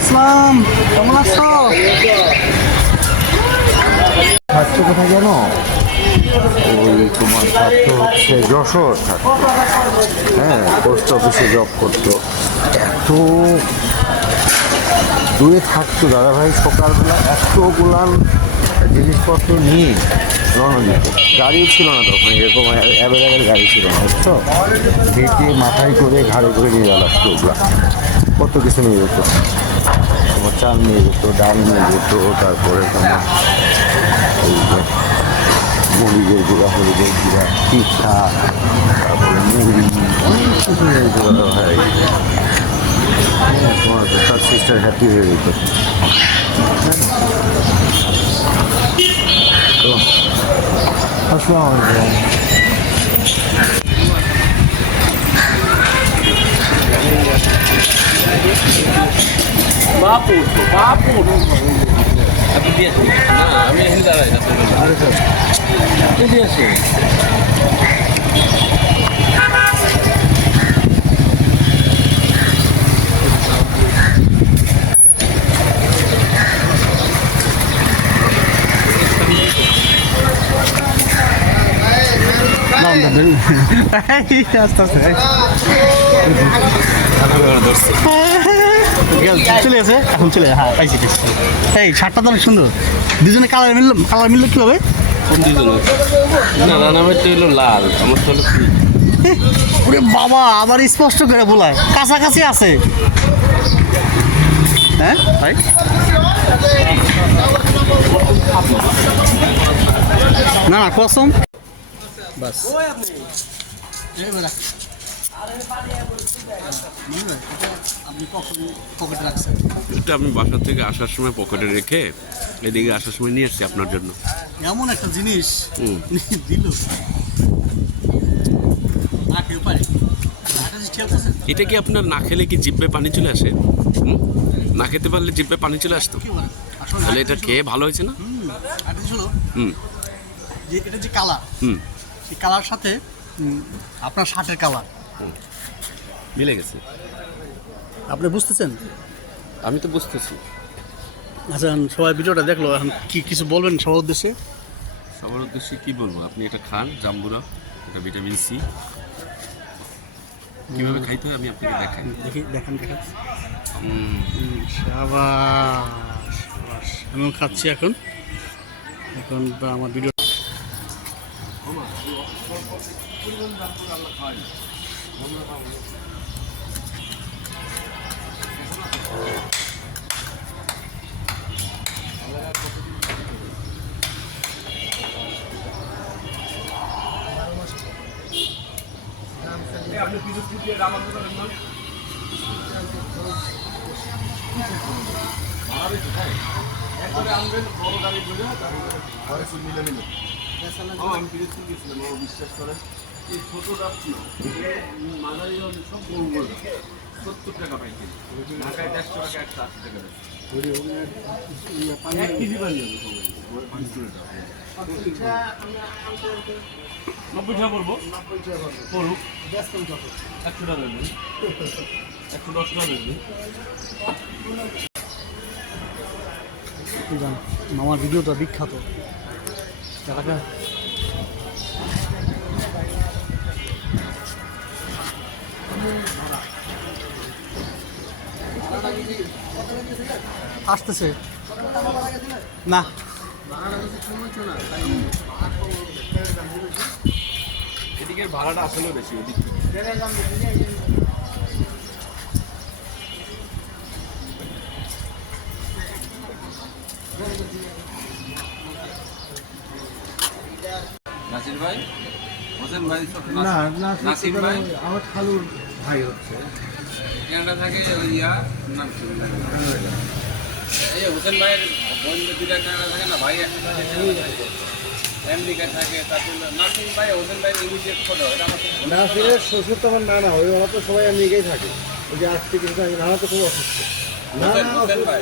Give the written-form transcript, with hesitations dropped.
আসসালাম, কেমন আছো? থাকতো কোথায় জানো? ওই তোমার থাকতো হচ্ছে যশোর থাকতো। হ্যাঁ, পোস্ট অফিসে জব করতো। এত দূরে থাকতো দাদাভাই, সকালবেলা এতগুলান জিনিসপত্র নিয়ে রওনা দিত। গাড়িও ছিল না তখন, এরকম অ্যাভেলেবেল গাড়ি ছিল না, বুঝছো? হেঁটে মাথায় করে ঘাড়ে করে নিয়ে যাওয়া লাগতো ওগুলা। কত কিছু নিয়ে যেত, তোমার চাল নিয়ে যেত, ডাল নিয়ে যেত, তারপরে তোমার এই যে মরিচের গুঁড়া, হলুদের গুঁড়া, পিঠা, তারপরে মুড়ি, অনেক কিছু নিয়ে যেত দাদাভাই। তোমার তার সিস্টার হ্যাপি হয়ে যেত। তো আসসালামু আলাইকুম। বাপু বাপু আপনি দিয়েছেন না, আমি এখানে দাঁড়াই না, আপনি দিয়েছেন। চলে গেছে, এখন চলে, হ্যাঁ পাইছি। এই শার্টটা তো অনেক সুন্দর, দুজনে কালার মিললো কি হবে? কোন দুজনে? না রানামের তো হলো লাল, আমার তো হলো ওরে বাবা, আবার স্পষ্ট করে বলায়, কাছাকাছি আছে। হ্যাঁ ভাই, না না কসম বাস। আপনি কখন পকেটে রাখছেন? এটা আমি বাসা থেকে আসার সময় পকেটে রেখে এদিকে আসার সময় নিয়ে এসেছি আপনার জন্য। এমন একটা জিনিস দিল, না খেয়ে পারে। এটা কি আপনার না খেলে কি জিভে পানি চলে আসে? না খেতে পারলে জিভে পানি চলে আসতো? তাহলে এটা খেয়ে ভালো হয়েছে না? যে এটা যে কালার, এই কালার সাথে আপনার শার্টের কালার মিলে গেছে। আপনি বুঝতেছেন? আমি তো বুঝতেছি। আচ্ছা, সবাই ভিডিওটা দেখলো, এখন কি কিছু বলবেন সবার উদ্দেশ্যে? সবার উদ্দেশ্যে কি বলবো, আপনি এটা খান, জাম্বুরা, এটা ভিটামিন সি। কিভাবে খাইতে হয় আমি আপনাকে দেখাই। দেখেন শাবাশ, আমিও খাচ্ছি এখন আমার ভিডিও। বিশ্বাস করেন এই ছোটটা ছিল মাঝারি সব গরু 70 টাকা পাইছে, ঢাকায় 150 টাকা, 180 টাকা। 1 কেজি পানি 90 টাকা পড়বো, পড়ুক 100 টাকা নেবেন, 110 টাকা নেবেন। আমার ভিডিওটা বিখ্যাত। আসতেছে না, এদিকে ভাড়াটা আসলে বেশি। ওদিক নাসির ভাই, হোসেন ভাই, না নাসির ভাই আমার খালুর ভাই হচ্ছে ক্যানাডা থাকে। নাম এই হোসেন ভাইয়ের বন্ধু দুটা ক্যানাডা থাকে না, ভাই একটা আমেরিকায় থাকে। তারপর নাসির ভাই, হোসেন ভাই ইমিডিয়েট ফটো, এটা আমার নাসিরের শ্বশুর তো আমার নানা হয়, ওরা তো সবাই আমেরিকায় থাকে। ওই যে আসতে কিন্তু আমি নানা তো খুব অসুস্থ, হোসেন ভাই